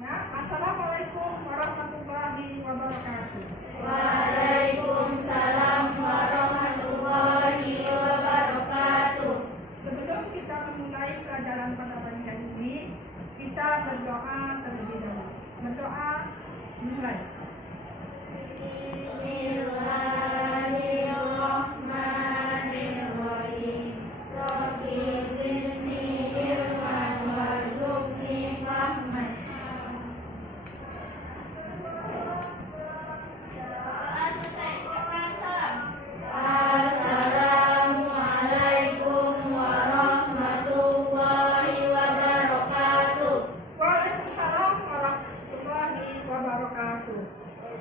Ya, Assalamualaikum warahmatullahi wabarakatuh. Waalaikumsalam warahmatullahi wabarakatuh. Sebelum kita memulai pelajaran pada pagi hari ini, kita berdoa terlebih dahulu. Berdoa mulai. Bismillahirrahmanirrahim. Rabbi zidni ilman warzuqni fahman. Assalamualaikum warahmatullahi wabarakatuh. Waalaikumsalam warahmatullahi wabarakatuh.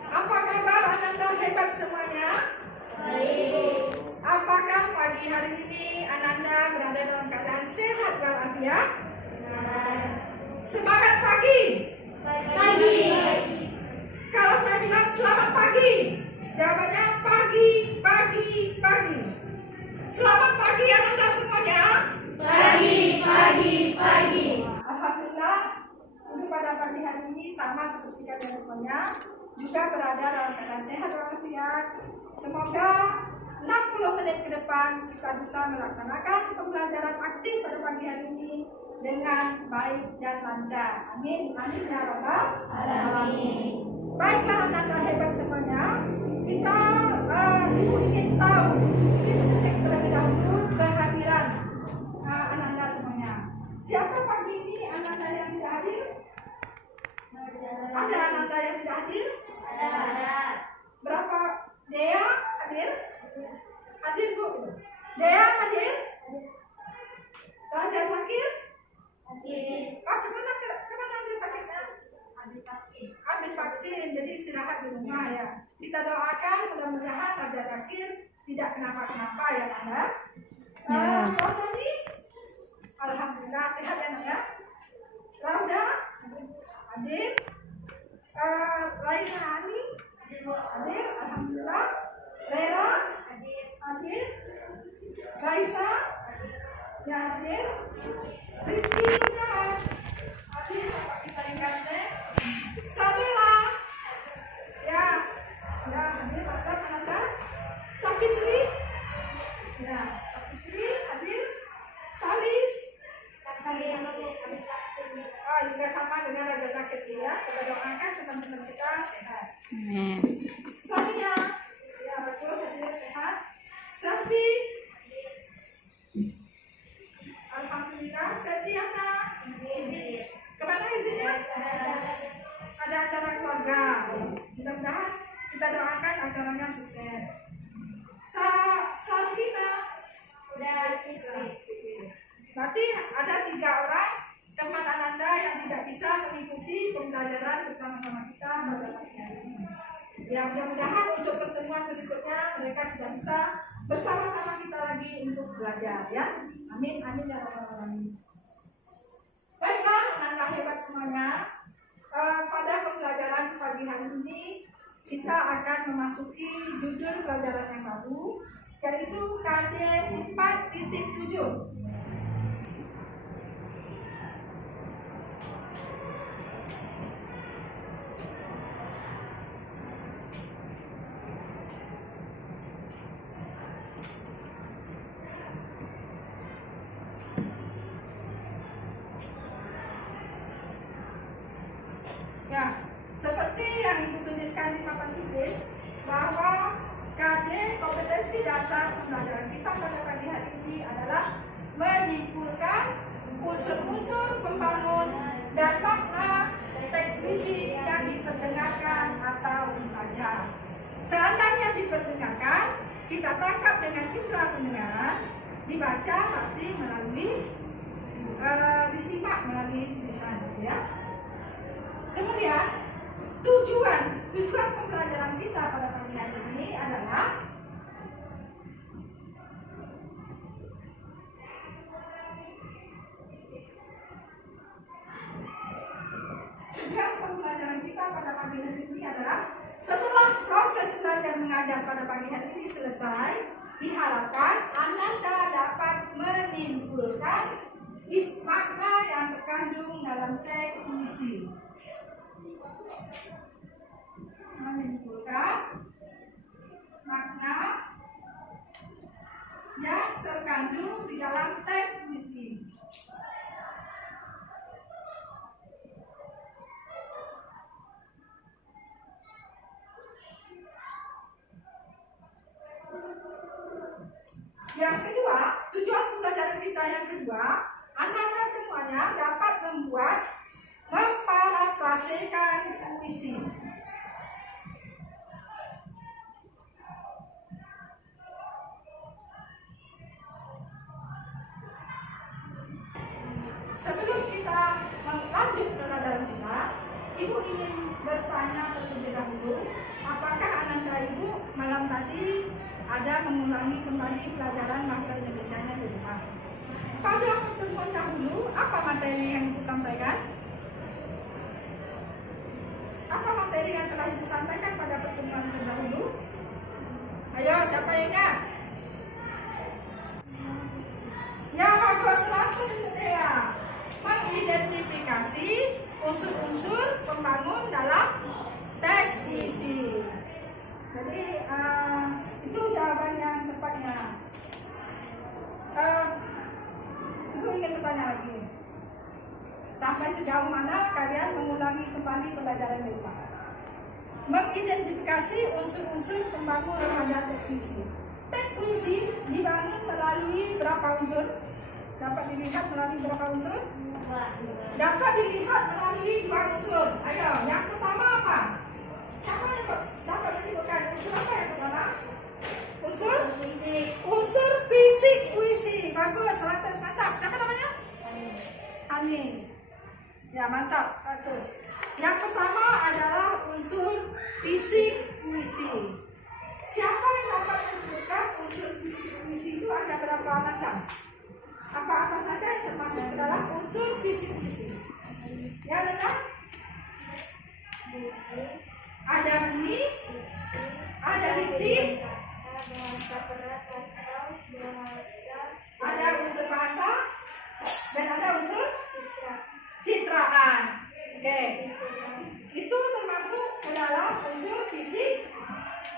Apa kabar Ananda hebat semuanya? Baik. Apakah pagi hari ini Ananda berada dalam keadaan sehat walafiat? Semangat pagi. Pagi. Kalau saya bilang selamat pagi, jawabannya pagi, pagi, pagi. Selamat pagi Ananda semuanya. Pagi. Alhamdulillah, untuk pada pagi hari ini sama seperti kalian semuanya juga berada dalam keadaan sehat walafiat. Semoga 60 menit ke depan kita bisa melaksanakan pembelajaran aktif pada pagi hari ini dengan baik dan lancar. Amin, amin ya rabbal alamin. Baiklah Ananda hebat semuanya, kita ingin tahu, ingin mengecek terlebih dahulu kehadiran Ananda semuanya. Siapa pagi ini Ananda yang tidak hadir? Ada Ananda yang tidak hadir? Ada. Berapa? Dea hadir? Hadir Bu? Dea hadir? Raja sakit? Kemana dia sakitnya? Habis vaksin, jadi istirahat di rumah ya. Kita doakan mudah-mudahan Raja Zakir tidak kenapa-kenapa ya Anda. Rauda nih, alhamdulillah sehat ya Anda. Rauda hadir. Lainnya Ani hadir, alhamdulillah. Lera hadir. Raisa ya hadir. Rizky juga hadir, kita ingatnya. Sabila ya hadir, mantap Ananda. Sapitri ya, Sapitri hadir. Salis juga sama dengan Raja Zakir ya. Kita doakan teman-teman kita sehat. Sonia ya betul, saya sehat. Selvi alhamdulillah. Setiana kemana izinnya? Ada acara keluarga. Mudah-mudahan kita doakan acaranya sukses. Sarvina Udah sipil. berarti ada 3 orang teman Ananda yang tidak bisa mengikuti pembelajaran bersama-sama kita pada pagi hari ini. Ya mudah-mudahan untuk pertemuan berikutnya mereka sudah bisa bersama-sama kita lagi untuk belajar ya. Amin amin ya rabbal alamin. Baiklah Ananda hebat semuanya. Pada pembelajaran pagi hari ini kita akan memasuki judul pelajaran yang baru, yaitu KD 4.7. Ya, seperti yang dituliskan di papan tulis bahwa KD kompetensi dasar pembelajaran kita pada pagi hari ini adalah menyimpulkan unsur-unsur pembangun dan makna teknisi yang diperdengarkan atau dibaca. Seandainya diperdengarkan, kita tangkap dengan indera pendengaran, dibaca berarti melalui disimak melalui tulisan ya. Kemudian tujuan pembelajaran kita pada pagi hari ini adalah setelah proses belajar mengajar pada pagi hari ini selesai, diharapkan Ananda dapat menyimpulkan makna yang terkandung dalam teks puisi. Yang kedua, tujuan pembelajaran kita yang kedua, anak-anak semuanya dapat memparafrasekan puisi. Sebelum kita lanjut pelajaran kita, Ibu ingin bertanya terlebih dahulu, apakah anak Ibu malam tadi ada mengulangi kembali pelajaran bahasa Indonesianya di rumah? Pada pertemuan dahulu, apa materi yang Ibu sampaikan? Apa materi yang telah Ibu sampaikan pada pertemuan terdahulu? Ayo, siapa yang ingat? Ya, bagus, 100 itu dia. Mengidentifikasi unsur-unsur pembangun dalam teks puisi. Jadi itu jawaban yang tepatnya. Ibu ingin bertanya lagi. Sampai sejauh mana kalian mengulangi kembali pelajaran itu? Mengidentifikasi unsur-unsur pembangun pada teks puisi. Teks puisi dibangun melalui berapa unsur? Dapat dilihat melalui berapa unsur? Dapat dilihat melalui 2 unsur. Ayo, yang pertama apa? Siapa yang dapat menyebutkan unsur apa yang pertama? Unsur fisik. Unsur fisik puisi. Bagus, 100, mantap. Siapa namanya? Ani. Ya, mantap, 100. Yang pertama adalah unsur fisik puisi. Siapa yang dapat menyebutkan unsur fisik puisi itu ada berapa macam? Apa-apa saja yang termasuk dalam unsur fisik puisi? Ya, dengar? Ada bunyi, ada isi, ada unsur bahasa, dan ada unsur citraan. Oke, itu termasuk ke dalam unsur fisik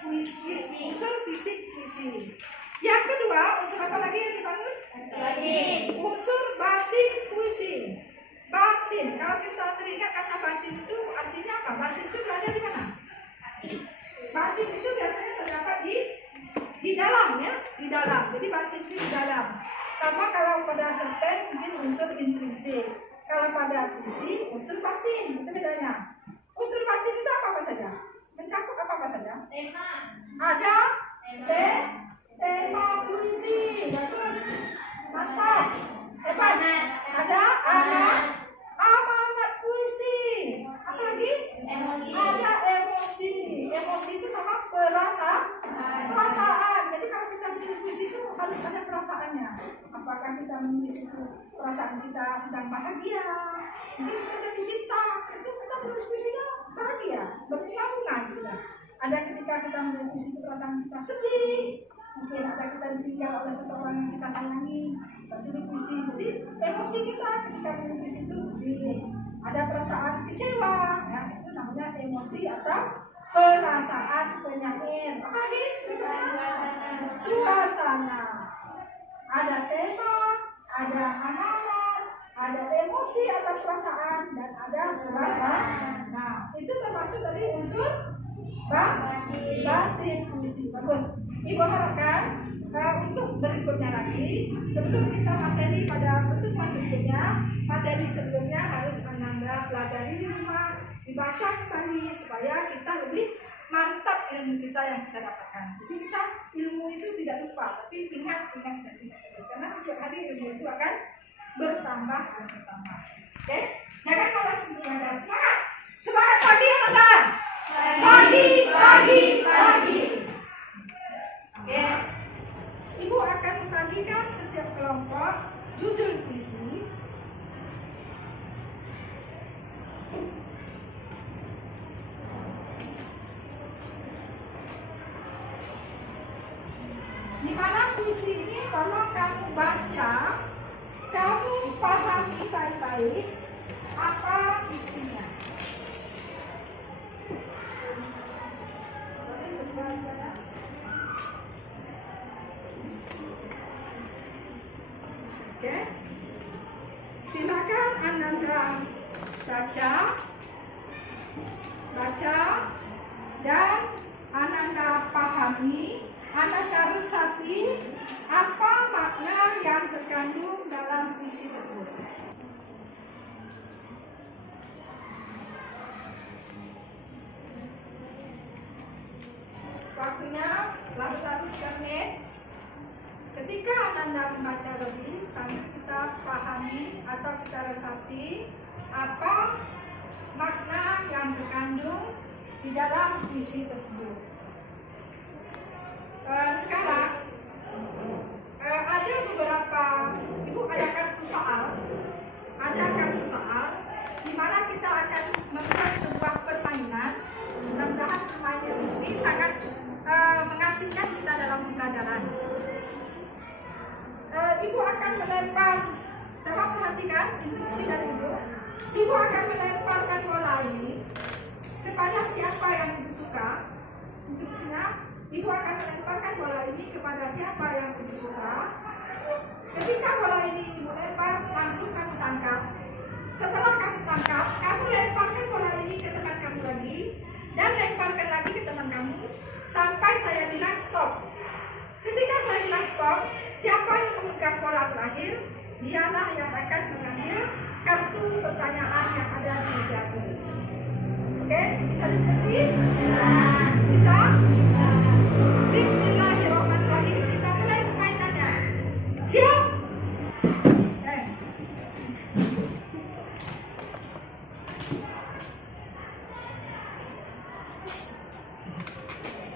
puisi. Unsur fisik puisi. Yang kedua, unsur apa lagi yang dibangun? Batin. Unsur batin puisi. Batin, kalau kita teringat kata batin itu artinya apa? Batin itu berada di mana? Batin itu biasanya terdapat di dalam, ya, di dalam. Jadi batin itu di dalam. Sama kalau pada cerpen mungkin unsur intrinsik. Kalau pada puisi unsur batin, itu bedanya. Unsur batin itu apa saja? Mencakup apa saja? Tema. Ada tema puisi. Bagus, mantap, hebat. Ada amanat puisi. Apa lagi? Emosi. Ada emosi. Emosi itu sama perasaan. Jadi kalau kita menulis puisi itu harus ada perasaannya. Apakah kita menulis itu perasaan kita sedang bahagia, mungkin kita jatuh cinta, itu kita menulis puisinya bahagia, berbunga-bunga gitu. Ada ketika kita menulis puisi itu perasaan kita sedih, mungkin ada kita ditinggal oleh seseorang yang kita sayangi, kita tulis puisi. Jadi emosi kita ketika menulis puisi itu sedih. Ada perasaan kecewa, ya, itu namanya emosi atau perasaan penyair. Apa lagi? Suasana. Ada tema, ada amanat, ada emosi atau perasaan, dan ada suasana. Nah, itu termasuk dari unsur batin puisi. Bagus. Ibu harapkan untuk berikutnya lagi, sebelum kita materi pada pertemuan berikutnya, materi sebelumnya harus Anda pelajari di rumah, dibaca kembali supaya kita lebih mantap ilmu kita yang kita dapatkan. Jadi kita ilmu itu tidak lupa, tapi ingat terus, karena setiap hari ilmu itu akan bertambah dan bertambah. Oke, jangan malas untuk belajar. Semangat pagi anak-anak. Pagi. Oke, Ibu akan membagikan setiap kelompok judul puisi. Di mana puisi ini kalau kamu baca, kamu pahami baik-baik apa isinya. Oke, silakan Anda baca dan Anda pahami Ananda resapi apa makna yang terkandung dalam puisi tersebut. Waktunya lalu-lalu 3 menit. Ketika Ananda membaca lebih, sambil kita pahami atau kita resapi apa makna yang terkandung di dalam puisi tersebut. Sekarang ada beberapa, Ibu ada kartu soal, di mana kita akan membuat sebuah permainan. Mudah-mudahan permainan ini sangat mengasihkan kita dalam pembelajaran. Ibu akan melempar, coba perhatikan instruksi dari Ibu. Ibu akan melemparkan bola ini kepada siapa yang Ibu suka. Instruksinya, Ibu akan melemparkan bola ini kepada siapa yang Ibu suka. Ketika bola ini Ibu lempar, langsung kamu tangkap. Setelah kamu tangkap, kamu lemparkan bola ini ke teman kamu lagi, dan lemparkan lagi ke teman kamu sampai saya bilang stop. Ketika saya bilang stop, siapa yang memegang bola terakhir, dialah yang akan mengambil kartu pertanyaan yang ada di meja ini. Oke, bisa dimengerti? Bisa? Bismillahirrahmanirrahim. Kita mulai permainannya. Siap?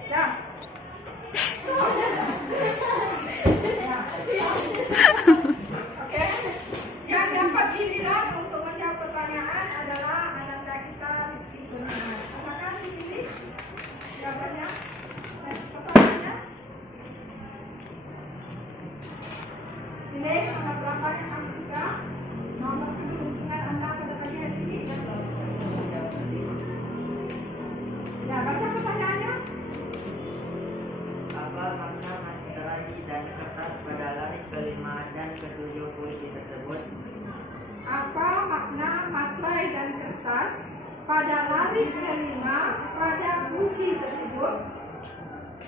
Ya. Oke. Yang dapat giliran untuk menjawab pertanyaan adalah Ananda kita Rizky Kurniawan. Silakan dipilih jawabannya. Pertanyaannya. Ini nomor berapa yang kamu suka? Nomor keberuntungan Anda pada pagi hari ini. Ya, baca pertanyaannya. Apa makna matrai dan kertas pada laris kelima dan ke-7 puisi tersebut? Apa makna materai dan kertas pada laris kelima pada puisi tersebut?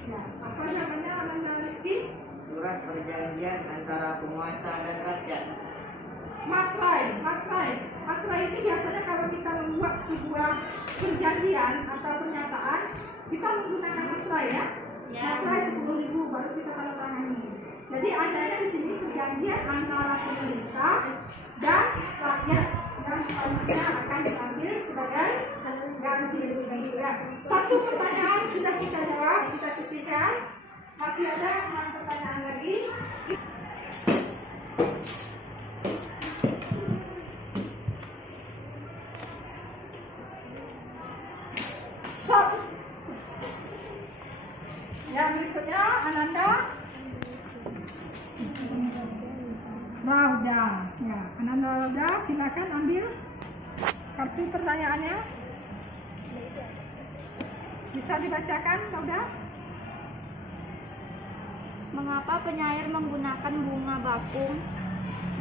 Ya, apa jawabannya Ananda Rizky? Surat perjanjian antara penguasa dan rakyat. Materai itu biasanya kalau kita membuat sebuah perjanjian atau pernyataan, kita menggunakan materai ya. Materai 10.000 baru kita tanda tangani. Jadi adanya di sini perjanjian antara pemerintah dan rakyat yang utamanya akan diambil sebagai ganti rugi. Ya. Satu pertanyaan sudah kita jawab, kita sisihkan. Masih ada 6 pertanyaan lagi. Stop. Yang berikutnya Ananda Rauda. Ya, Ananda Rauda, silakan ambil kartu pertanyaannya. Bisa dibacakan, Rauda? Mengapa penyair menggunakan bunga bakung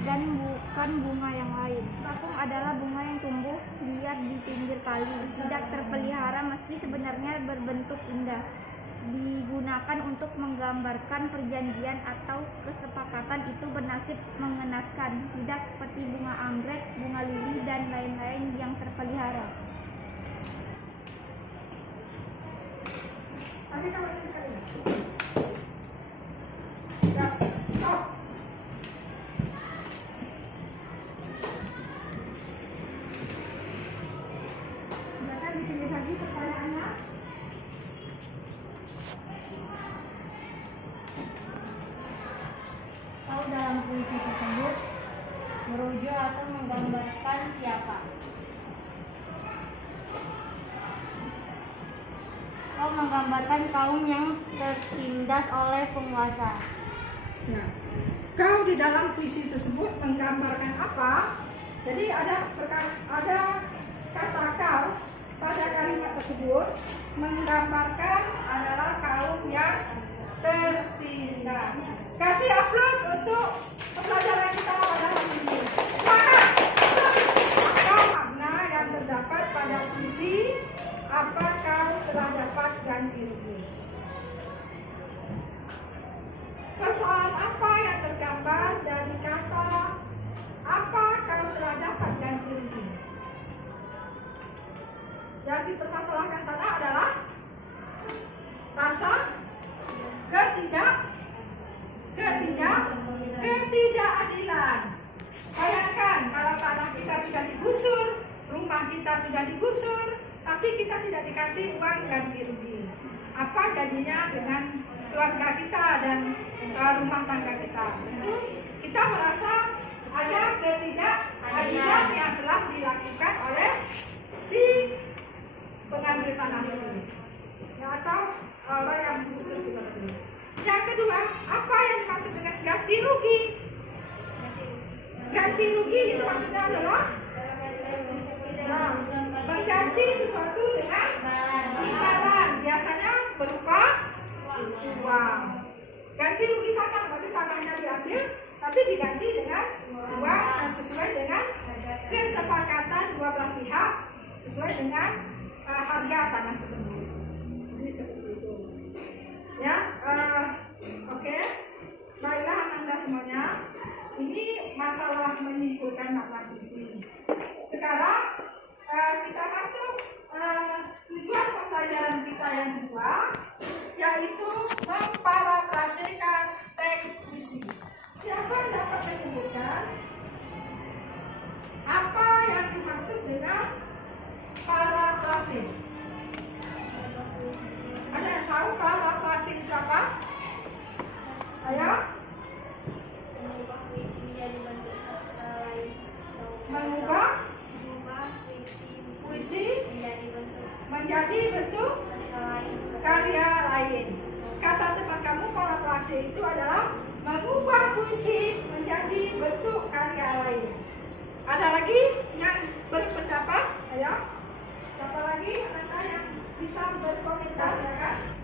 dan bukan bunga yang lain? Bakung adalah bunga yang tumbuh liar di pinggir kali, tidak terpelihara meski sebenarnya berbentuk indah. Digunakan untuk menggambarkan perjanjian atau kesepakatan itu bernasib mengenaskan, tidak seperti bunga anggrek, bunga lili, dan lain-lain yang terpelihara. Stop. Silakan dipilih lagi pertanyaannya. Kau dalam puisi tersebut merujuk atau menggambarkan siapa? Kau menggambarkan kaum yang tertindas oleh penguasa. Nah, kau di dalam puisi tersebut menggambarkan apa? Jadi ada kata kau pada kalimat tersebut menggambarkan adalah kaum yang tertindas. Kasih aplaus untuk pembelajaran kita pada hari ini. Semangat! Apa makna yang terdapat pada puisi? Apa kau telah dapat ganti rugi? yang dipermasalahkan sana adalah rasa ketidakadilan. Bayangkan kalau tanah kita sudah digusur, rumah kita sudah digusur, tapi kita tidak dikasih uang ganti rugi. Apa jadinya dengan keluarga kita dan rumah tangga kita? Itu kita merasa ada ketidakadilan yang telah dilakukan oleh si pengambil tanah itu, atau orang yang mengusur kita itu. Yang kedua, apa yang dimaksud dengan ganti rugi? Ganti rugi itu maksudnya adalah mengganti sesuatu dengan imbalan, biasanya berupa uang. Ganti rugi tanah, berarti tanahnya diambil tapi diganti dengan uang sesuai dengan kesepakatan dua belah pihak, sesuai dengan harga tanah tersebut. Ini seperti itu. Ya, oke. Baiklah Anda semuanya. Ini masalah menyimpulkan makna puisi. Sekarang kita masuk tujuan pembelajaran kita yang kedua, yaitu memparafrasekan teks puisi. Siapa yang dapat menyebutkan apa yang dimaksud dengan parafrase? Ada yang tahu parafrase itu apa? Ayo. Mengubah puisi menjadi bentuk karya lain. Kata teman kamu, parafrase itu adalah mengubah puisi menjadi bentuk karya lain. Ada lagi yang berpendapat? Ayo. Siapa lagi anak yang bisa berkomentar? Kan?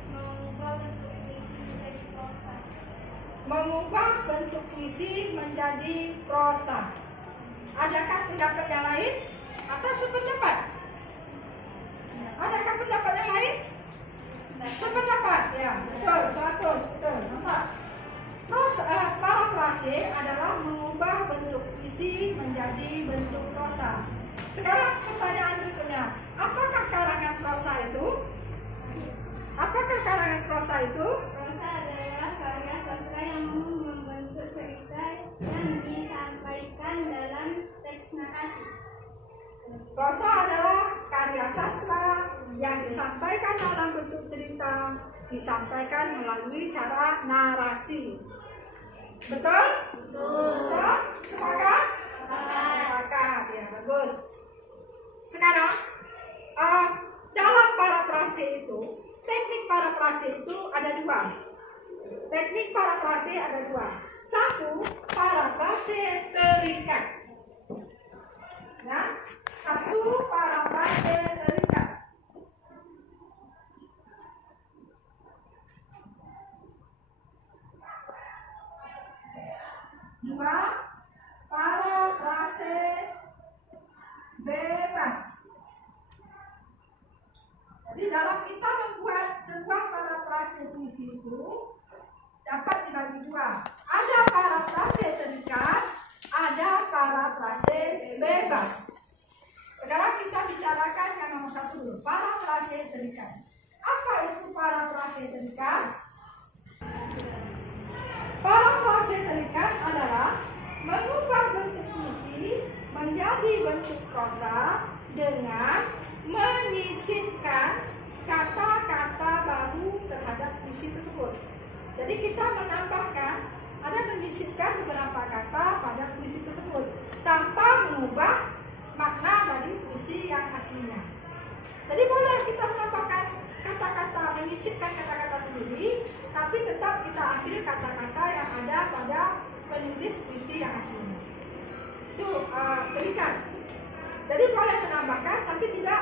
Mengubah bentuk puisi menjadi prosa. Adakah pendapat yang lain? Atau sependapat? Adakah pendapat yang lain? Sependapat, ya, betul, 100, betul, nampak. Parafrase adalah mengubah bentuk puisi menjadi bentuk prosa. Sekarang pertanyaan berikutnya, apakah karangan prosa itu? Apakah karangan prosa itu? Prosa adalah karya sastra yang membentuk cerita yang disampaikan dalam teks narasi. Prosa adalah karya sastra yang disampaikan dalam bentuk cerita, disampaikan melalui cara narasi. Betul? Betul. Sepakat? Sepakat. Ya, bagus. Sekarang dalam parafrase itu, teknik parafrase itu ada dua. Teknik parafrase ada dua. Satu, parafrase terikat. Ya, satu parafrase terikat. Dua, parafrase bebas. Jadi dalam kita membuat sebuah parafrase puisi itu dapat dibagi dua. Ada parafrase terikat, ada parafrase bebas. Sekarang kita bicarakan yang nomor satu dulu, parafrase terikat. Apa itu parafrase terikat? Parafrase terikat adalah mengubah bentuk puisi menjadi bentuk prosa dengan menyisipkan kata-kata baru terhadap puisi tersebut. Jadi kita menambahkan, ada menyisipkan beberapa kata pada puisi tersebut tanpa mengubah makna dari puisi yang aslinya. Jadi boleh kita menambahkan kata-kata, menyisipkan kata-kata sendiri, tapi tetap kita ambil kata-kata yang ada pada penulis puisi yang aslinya. Itu terikat. Jadi boleh menambahkan, tapi tidak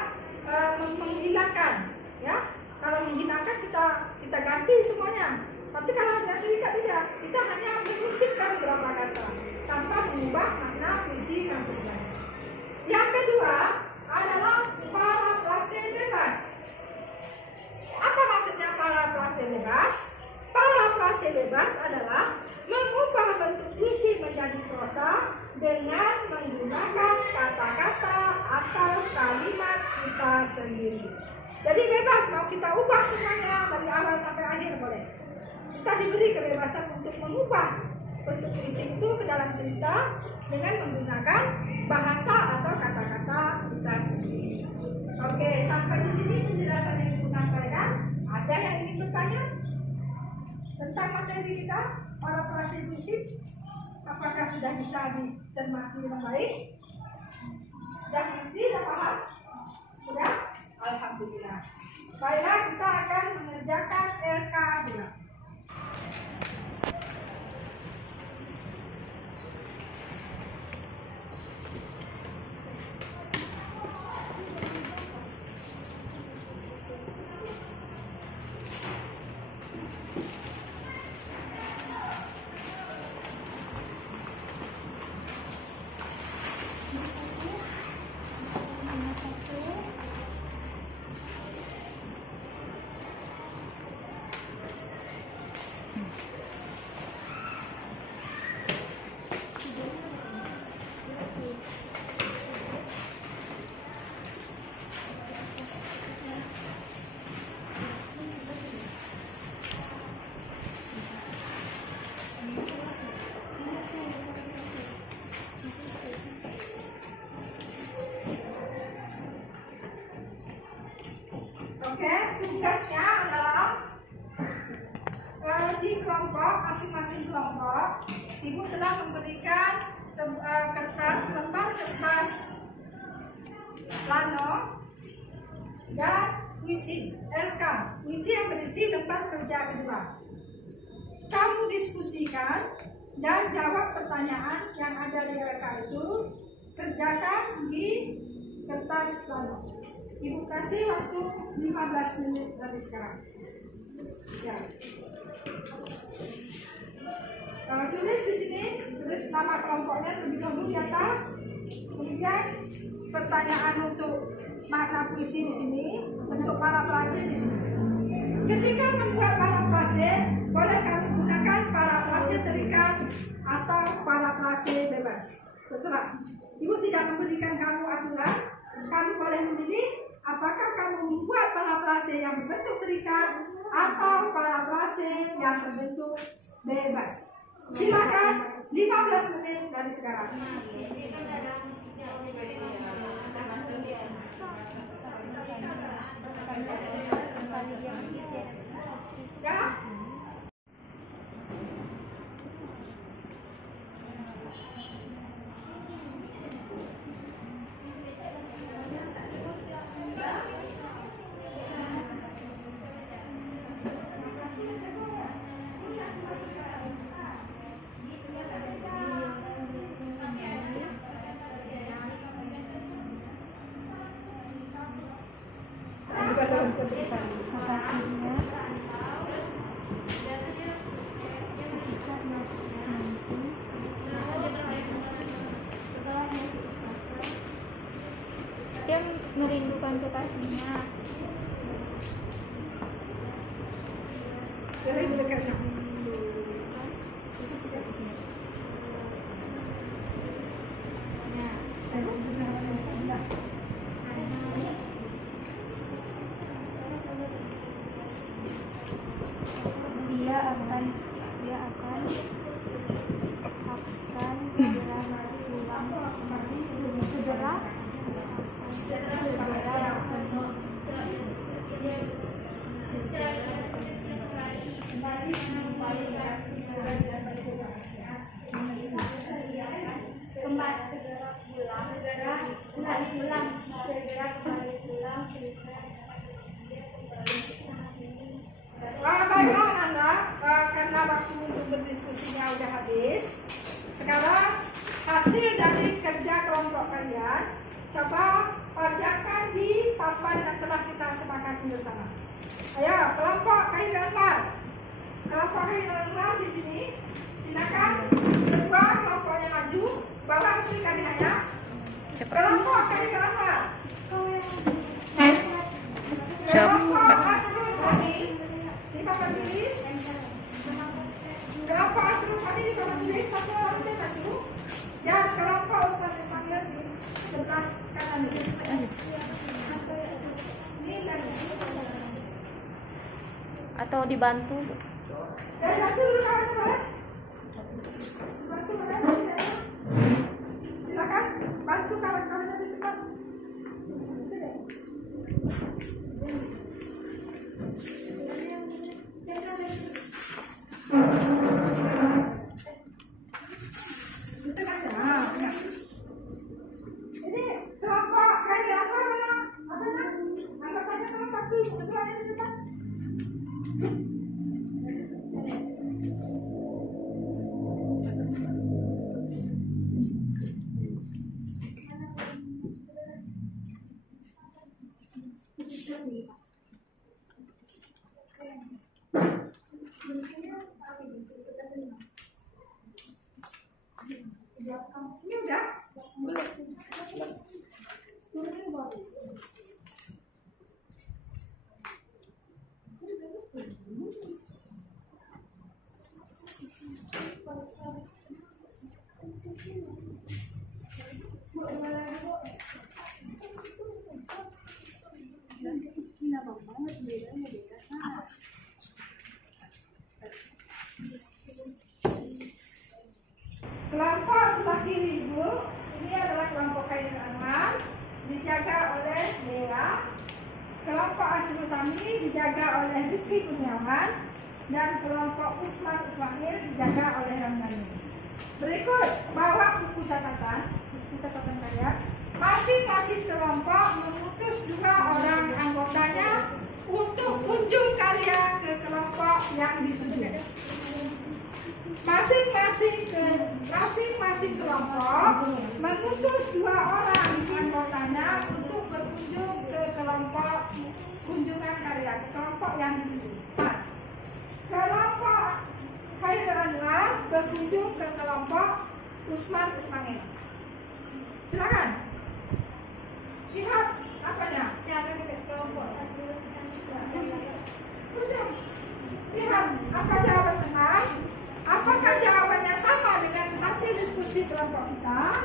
menghilangkan. Ya, kalau menghilangkan kita ganti semuanya. Tapi kalau tidak terikat tidak, kita hanya menyisipkan beberapa kata tanpa mengubah makna puisi yang sebenarnya. Yang kedua adalah parafrase bebas. Apa maksudnya parafrase bebas? Parafrase bebas adalah mengubah bentuk puisi menjadi prosa dengan menggunakan kata-kata atau kalimat sendiri. Jadi bebas, mau kita ubah semuanya dari awal sampai akhir boleh. Kita diberi kebebasan untuk mengubah bentuk puisi itu ke dalam cerita dengan menggunakan bahasa atau kata-kata kita sendiri. Oke, sampai di sini penjelasan yang Ibu sampaikan. Ada yang ingin bertanya tentang materi kita, para pelajar puisi? Apakah sudah bisa dicermati dengan baik? Sudah mengerti, sudah paham? Sudah? Alhamdulillah. Baiklah, kita akan mengerjakan LK2. Oke, tugasnya adalah di kelompok, masing-masing kelompok, Ibu telah memberikan lembar kertas plano dan puisi LK, puisi yang berisi lembar kerja kedua. Kamu diskusikan dan jawab pertanyaan yang ada di LK itu, kerjakan di kertas plano. Ibu kasih waktu 15 menit dari sekarang. Ya. Tulis di sini, tulis nama kelompoknya terlebih dahulu di atas. Kemudian pertanyaan untuk makna puisi di sini, bentuk parafrase di sini. Ketika membuat parafrase, boleh kamu gunakan parafrase serikat atau parafrase bebas. Terserah. Ibu tidak memberikan kamu aturan. Kamu boleh memilih apakah kamu membuat parafrase yang berbentuk terikat atau parafrase yang berbentuk bebas. Silakan 15 menit dari sekarang. Ya. Dia merindukan kekasihnya. Dia akan segera pulang, Baiklah Anda, karena waktu untuk berdiskusinya sudah habis. Sekarang hasil dari kerja kelompok kalian coba kerjakan di papan yang telah kita sepakati bersama. Ayo, kelompok Khairul. Kelompok Khairul di sini. Silakan kedua kelompoknya maju, bawa hasil karyanya. Kelompok Khairul. Kelompok Asrul Sani di papan tulis. Kelompok Asrul Sani di papan tulis, satu orang maju. Dan kelompok Ustaz Ismail di sebelah kanan. atau dibantu? Dari bantu dulu kawan boleh? Bantu boleh? Silakan bantu kawan-kawan di depan. Ini kelompok kayak apa mana? Apanya? Anggapannya kelompok tuh, itu ada di depan. Ini udah? Kelompok sebelah kiri Ibu, ini adalah kelompok Khairul Anwar, dijaga oleh Dea. Kelompok Asrul Sami dijaga oleh Rizky Kurniawan, dan kelompok Usman Ismail dijaga oleh Ramdhani. Berikut bawa buku catatan karya. Masing-masing kelompok mengutus 2 orang anggotanya untuk kunjung karya ke kelompok yang dituju. Masing-masing kelompok mengutus 2 orang anggotanya untuk berkunjung ke kelompok kunjungan karya, ke kelompok yang dituju. Nah, kelompok Khairul Anwar berkunjung ke kelompok Usman Ismail. Silakan. Lihat apanya? Cara ke kelompok hasil Kunjung. Lihat apa jawaban benar. Apakah jawabannya sama dengan hasil diskusi kelompok kita?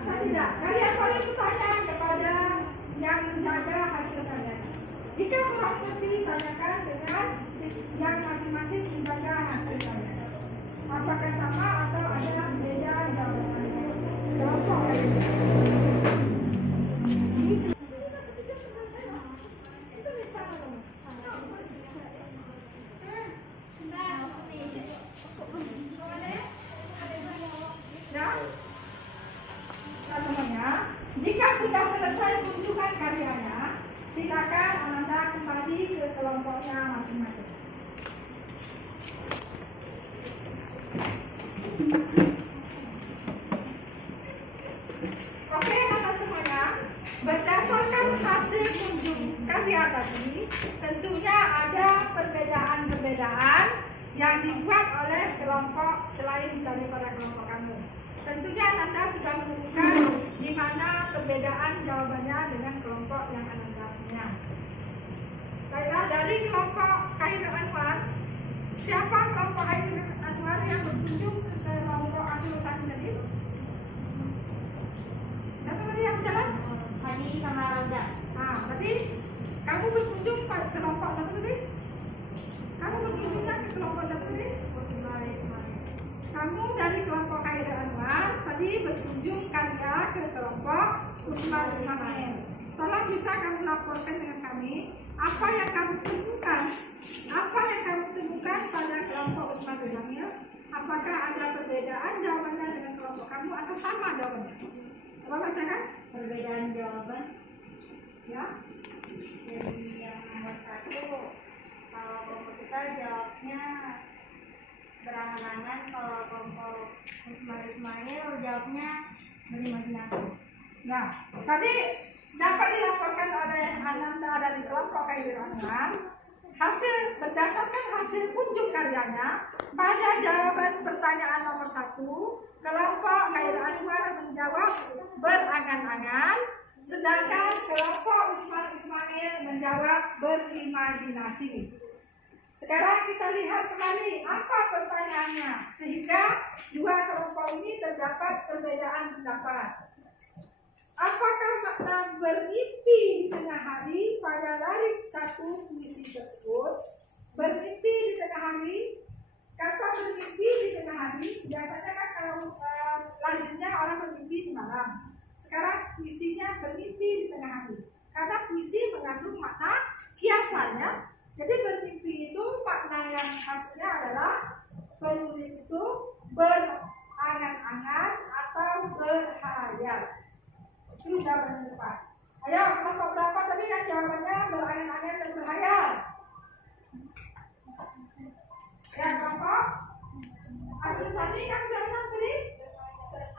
Atau tidak? Kalian boleh bertanya kepada yang menjaga hasil kalian. Jika kurang lebih, tanyakan dengan yang masing-masing menjaga hasil kalian. Apakah sama atau ada beda jawabannya? Kelompok kalian. Jika sudah selesai kunjungan karyanya, silakan Anda kembali ke kelompoknya masing-masing. Oke, Anda semuanya, berdasarkan hasil kunjung karya tadi, tentunya ada perbedaan-perbedaan yang dibuat oleh kelompok selain daripada kelompok kamu. Tentunya Anda sudah menemukan di mana perbedaan jawabannya dengan kelompok yang Anda punya. Baiklah, dari kelompok Khairul Anwar, siapa kelompok Khairul Anwar yang berkunjung ke kelompok Asrul Sami tadi? Siapa tadi yang jalan? Hani sama Randa. Nah, tadi kamu berkunjung ke kelompok siapa tadi? Kamu berkunjungnya ke kelompok siapa tadi? Kamu dari kelompok Khairul Anwar tadi berkunjung karya ke kelompok Usman Ismail. Tolong bisa kamu laporkan dengan kami apa yang kamu temukan. Apa yang kamu temukan pada kelompok Usman Ismail? Apakah ada perbedaan jawabannya dengan kelompok kamu atau sama jawabannya? Coba bacakan Perbedaan jawaban. ya. Jadi yang nomor 1, kalau kelompok kita jawabnya berangan-angan, kalau kelompok Usman Ismail jawabnya berimajinasi. Nah, tadi dapat dilaporkan oleh Ananda dari kelompok Khairul Anwar, berdasarkan hasil kunjung karyanya pada jawaban pertanyaan nomor 1, kelompok Khairul Anwar menjawab berangan-angan, sedangkan kelompok Usman Ismail menjawab berimajinasi. Sekarang kita lihat kembali apa pertanyaannya, sehingga 2 kelompok ini terdapat perbedaan pendapat. Apakah makna bermimpi di tengah hari pada larik 1 puisi tersebut bermimpi di tengah hari. Kata bermimpi di tengah hari biasanya kan kalau lazimnya orang bermimpi di malam. Sekarang puisinya bermimpi di tengah hari. Karena puisi mengandung makna kiasannya. Jadi bermimpi itu makna yang khasnya adalah penulis itu berangan-angan atau berhayal. Itu jawaban yang tepat. Ayo, kelompok berapa tadi kan jawabannya berangan-angan dan berhayal? Ya, kelompok Asli Sani kan jawaban tadi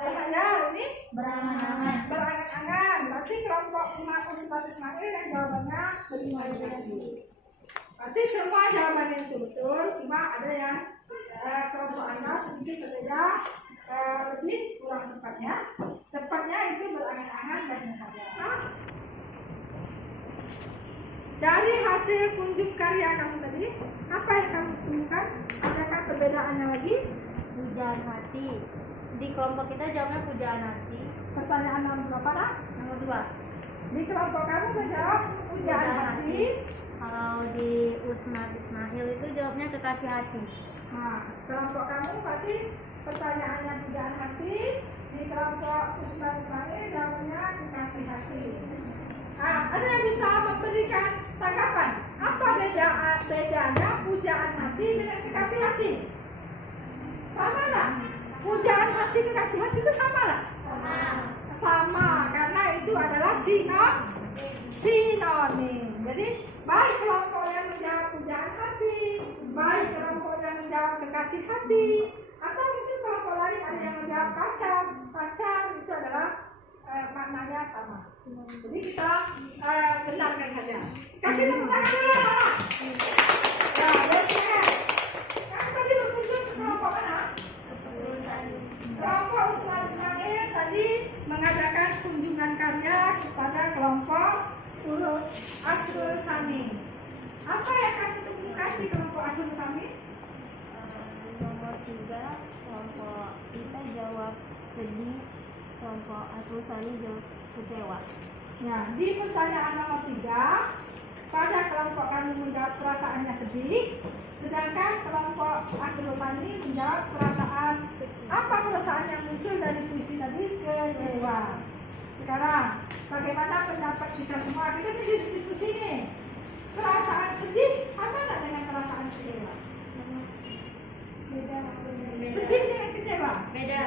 berhayal, ini Berangan-angan. berangan-angan. Berarti kelompok Ustaz Ismail yang jawabannya berimajinasi. Berarti semua jawabannya itu betul, cuma ada yang kelompok Anda sedikit berbeda, lebih kurang tepatnya. Tepatnya itu berangan-angan dan berhayal. Dari hasil kunjung karya kamu tadi, apa yang kamu temukan? Adakah perbedaannya lagi? Pujaan hati. Di kelompok kita jawabnya pujaan hati. Pertanyaan nomor berapa, Nak? Nomor 2. Di kelompok kamu menjawab pujaan hati. Kalau di Ustaz Ismail itu jawabnya kekasih hati. Nah, kelompok kamu berarti pertanyaannya pujaan hati. Di kelompok Ustaz Ismail jawabnya kekasih hati. Nah, ada yang bisa memberikan tanggapan? Apa bedanya pujaan hati dengan kekasih hati? Sama lah. Pujaan hati kekasih hati itu sama lah. Sama, karena itu adalah sinonim. Jadi baik kelompok yang menjawab pujaan hati, baik kelompok yang menjawab kekasih hati, atau mungkin kelompok lain ada yang menjawab pacar itu adalah maknanya sama. Jadi kita benarkan saja. Kasih tepuk tangan dulu, anak. Ya, biasanya kamu tadi berkunjung ke kelompok mana? Kelompok Ustaz Ismail tadi mengadakan kunjungan karya kepada kelompok Asrul Sani. Apa yang kamu temukan di kelompok Asrul Sani? Nomor 3, kelompok kita jawab sedih. Kelompok Asrul Sani jawab kecewa. Nah, di pertanyaan nomor 3, pada kelompok kami menjawab perasaannya sedih, sedangkan kelompok Asrul Sani menjawab apa perasaan yang muncul dari puisi tadi? Kecewa. Sekarang, bagaimana pendapat kita semua? Kita diskusi nih. Perasaan sedih sama nggak dengan perasaan kecewa? Sedih dengan kecewa? Beda.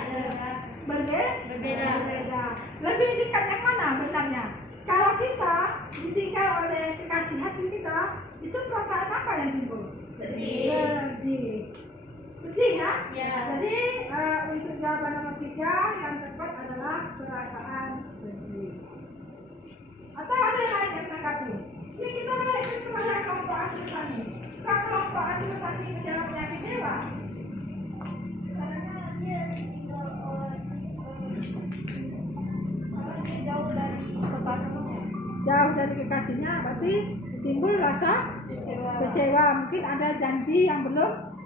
Berbeda. Lebih dekat yang mana benarnya? Kalau kita ditinggal oleh kekasih hati kita, itu perasaan apa yang timbul? Sedih ya? Jadi untuk jawaban nomor 3 yang tepat adalah perasaan sedih. Atau ada yang lain yang menanggapi? Ini kita balik kepada kelompok Asrul Sani. Kalau kelompok Asrul Sani menjawabnya kecewa, jauh dari kekasihnya, berarti timbul rasa kecewa. Mungkin ada janji yang belum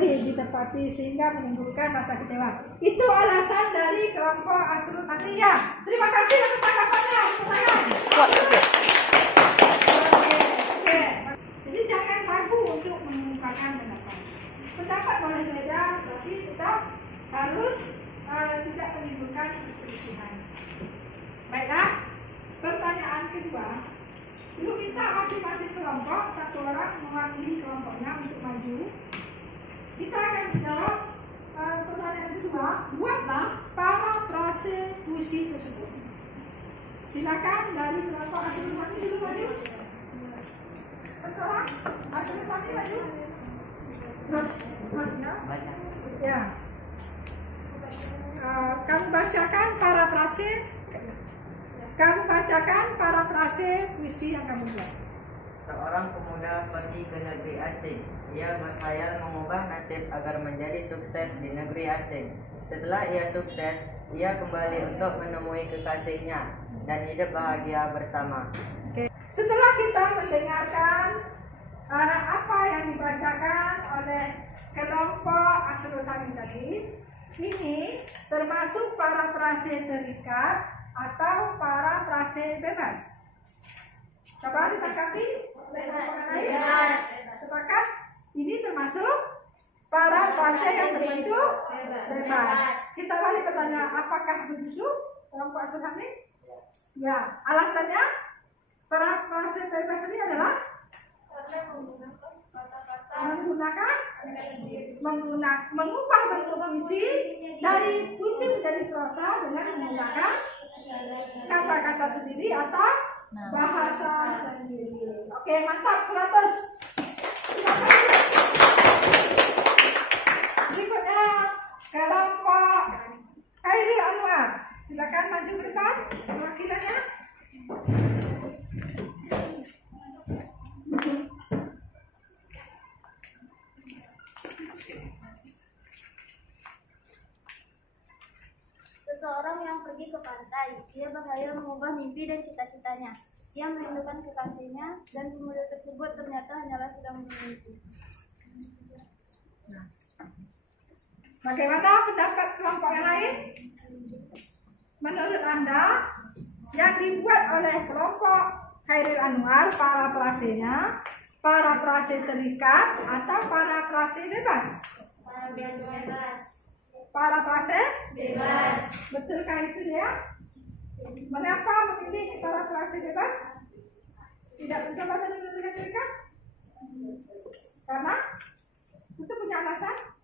ditepati sehingga menimbulkan rasa kecewa. Itu alasan dari kelompok Asrul Sani. Ya, terima kasih atas tanggapannya. Oke. Jadi jangan ragu untuk mengungkapkan pendapat boleh beda, tapi tetap harus tidak menimbulkan perselisihan. Baiklah, pertanyaan kedua. Dulu minta masing-masing kelompok satu orang mewakili kelompoknya untuk maju. Kita akan menjawab pertanyaan kedua. Buatlah parafrase puisi tersebut. Silakan dari kelompok Asrul Sani dulu maju. Sekarang Asrul Sani maju. Ya. Kamu bacakan parafrase puisi yang kamu buat. Seorang pemuda pergi ke negeri asing. Ia berkhayal mengubah nasib agar menjadi sukses di negeri asing. Setelah ia sukses, ia kembali untuk menemui kekasihnya dan hidup bahagia bersama. Setelah kita mendengarkan apa yang dibacakan oleh kelompok Asrul Sani tadi, ini termasuk parafrase terikat atau parafrase bebas. Coba ditanggapi. Bebas. Sepakat? termasuk parafrase yang berbentuk bebas. Kita balik pertanyaan, apakah begitu kelompok asuhan ini? Ya, alasannya parafrase bebas ini adalah mengubah bentuk puisi dari puisi menjadi prosa dengan menggunakan kata-kata sendiri atau bahasa sendiri. Oke, mantap, 100. Silakan. Berikutnya kelompok Khairil Anwar. Silakan maju ke depan perwakilannya. Seseorang yang pergi ke pantai, ia berkhayal mengubah mimpi dan cita-citanya. Ia merindukan kekasihnya dan pemuda tersebut ternyata hanyalah sedang bermimpi. Bagaimana pendapat kelompok yang lain? Menurut Anda, yang dibuat oleh kelompok Khairil Anwar parafrasenya, parafrase terikat atau parafrase bebas? Parafrase bebas. Betulkah itu ya? Mengapa memilih parafrase bebas? Tidak mencoba dengan terikat terikat? Karena itu punya alasan?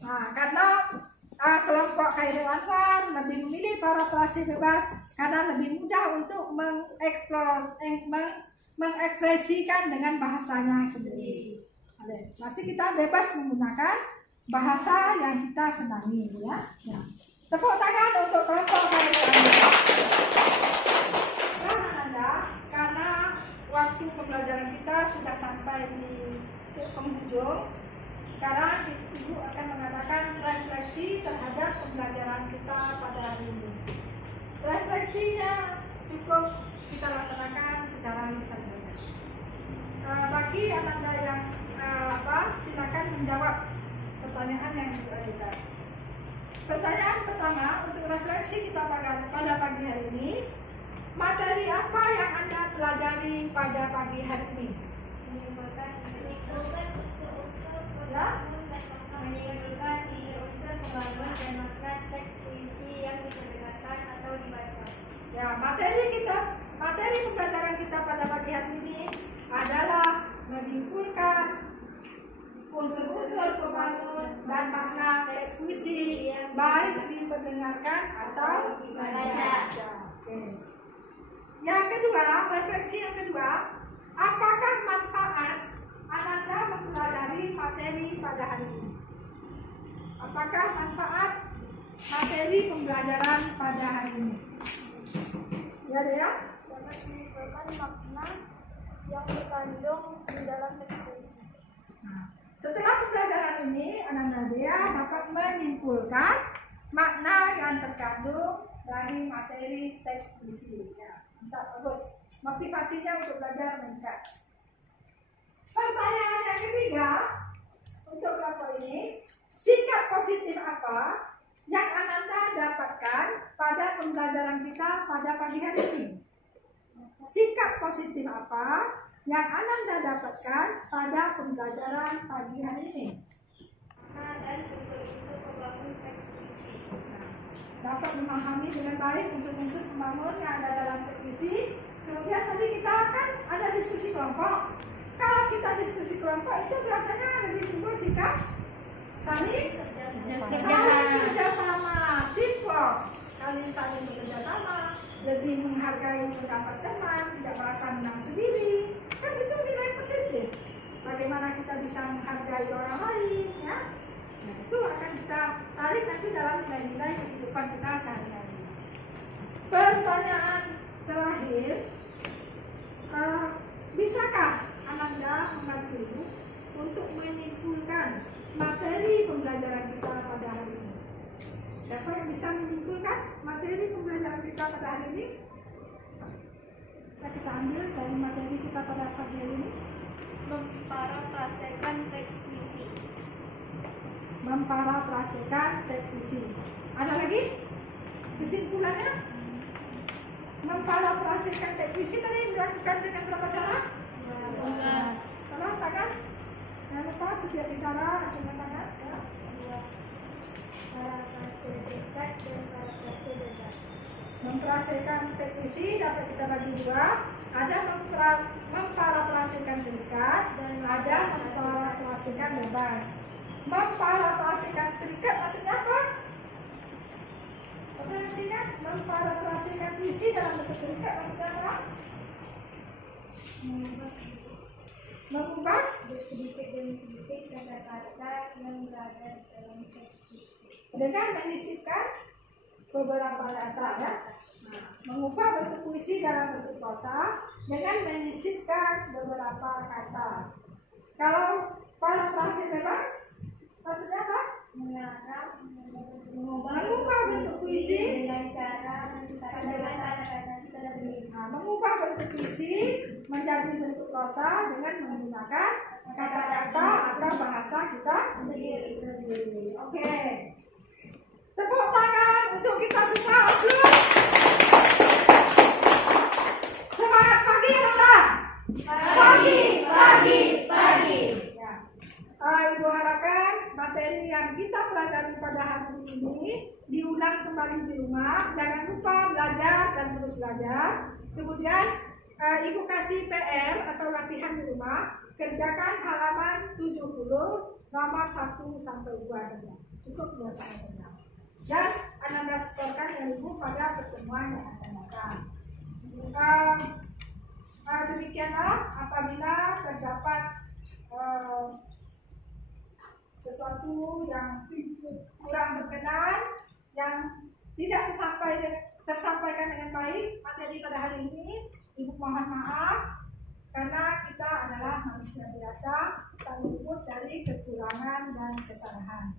Nah, karena kelompok Khairil Anwar lebih memilih parafrase bebas karena lebih mudah untuk mengekspresikan dengan bahasanya sendiri. Berarti kita bebas menggunakan bahasa yang kita senangi, ya. Tepuk tangan untuk kelompok Khairil Anwar. Karena waktu pembelajaran kita sudah sampai di penghujung. Sekarang Ibu akan mengadakan refleksi terhadap pembelajaran kita pada hari ini. Refleksinya cukup kita laksanakan secara lisan. Bagi Anda yang silakan menjawab pertanyaan yang diajukan. Pertanyaan pertama untuk refleksi kita pada pagi hari ini, materi apa yang Anda pelajari pada pagi hari ini? Ya? Menimbulkan unsur pembangun dan makna teks puisi yang diperdengarkan atau dibaca. Ya, materi pembelajaran kita pada pagi hari ini adalah menyimpulkan unsur-unsur pembangun dan makna teks puisi baik diperdengarkan atau dibaca. Oke. Yang kedua, refleksi yang kedua, apakah manfaat Anda mempelajari materi pada hari ini? Apakah manfaat materi pembelajaran pada hari ini? Ya, ya? Dapat menimbulkan makna yang terkandung di dalam teks puisi. Nah, setelah pembelajaran ini, Ananda Dea dapat menyimpulkan makna yang terkandung dari materi teks puisi. Ya, bagus. Motivasinya untuk belajar meningkat. Pertanyaan yang ketiga untuk kelompok ini, sikap positif apa yang Ananda dapatkan pada pembelajaran kita pada pagi hari ini? Sikap positif apa yang Ananda dapatkan pada pembelajaran pagi hari ini? Dan unsur-unsur pembangun teks puisi. Dapat memahami dengan baik unsur-unsur pembangun yang ada dalam teks puisi. Kemudian tadi kita kan ada diskusi kelompok. Kalau kita diskusi kelompok itu biasanya lebih timbul sikap saling kerjasama, teamwork. Kalian saling bekerja sama, lebih menghargai pendapat teman, tidak merasa menang sendiri. Kan itu nilai positif. Bagaimana kita bisa menghargai orang lain, ya? Nah, itu akan kita tarik nanti dalam nilai-nilai kehidupan kita sehari-hari. Pertanyaan terakhir, bisakah Ananda membantu untuk menyimpulkan materi pembelajaran kita pada hari ini? Siapa yang bisa menyimpulkan materi pembelajaran kita pada hari ini? Bisa kita ambil dari materi kita pada pagi hari ini. Memparafrasekan teks puisi. Memparafrasekan teks puisi. Ada lagi kesimpulannya? Memparafrasekan teks puisi tadi dilakukan dengan berapa cara? Tolong tangan. Jangan lupa setiap bicara acungkan tangan. Ya. Memperhasilkan petisi dapat kita bagi dua. Ada memparafrasekan terikat dan ada memparafrasekan bebas. Memparafrasekan terikat maksudnya apa? Maksudnya memparafrasekan puisi dalam bentuk terikat maksudnya apa? Mengubah sedikit demi sedikit kata-kata yang berada dalam teks puisi dengan menyisipkan beberapa kata ya. Mengubah bentuk puisi dalam bentuk prosa dengan menyisipkan beberapa kata. Kalau parafrase bebas maksudnya apa? Mengubah bentuk puisi dengan cara mengubah bentuk puisi menjadi bentuk prosa dengan menggunakan kata-kata atau bahasa kita sendiri. Oke. Tepuk tangan untuk kita semua. Semangat pagi rendah. Pagi. Ya. Ibu harapkan materi yang kita pelajari pada hari ini diulang kembali di rumah. Jangan lupa belajar dan terus belajar. Kemudian Ibu kasih PR atau latihan di rumah. Kerjakan halaman 70 nomor 1 sampai 2 saja. Cukup 2 saja. Dan Anda setorkan yang Ibu pada pertemuan yang akan datang. Demikianlah apabila terdapat sesuatu yang kurang berkenan, yang tidak tersampaikan dengan baik materi pada hari ini, Ibu mohon maaf karena kita adalah manusia biasa, tak luput dari kekurangan dan kesalahan.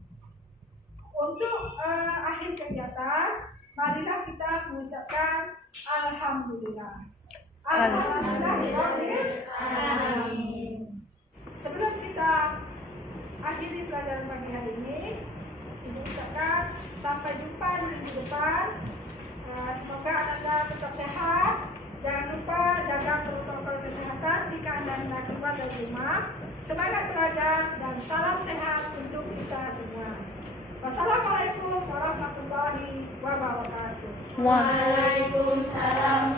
Untuk akhir kegiatan, marilah kita mengucapkan Alhamdulillah. Alhamdulillah. Sebelum kita akhiri pelajaran pagi hari ini, Ibu ucapkan sampai jumpa di minggu depan. Semoga Anda tetap sehat. Jangan lupa jaga protokol kesehatan jika Anda hendak keluar dari rumah. Semangat belajar dan salam sehat untuk kita semua. Wassalamualaikum warahmatullahi wabarakatuh. Waalaikumsalam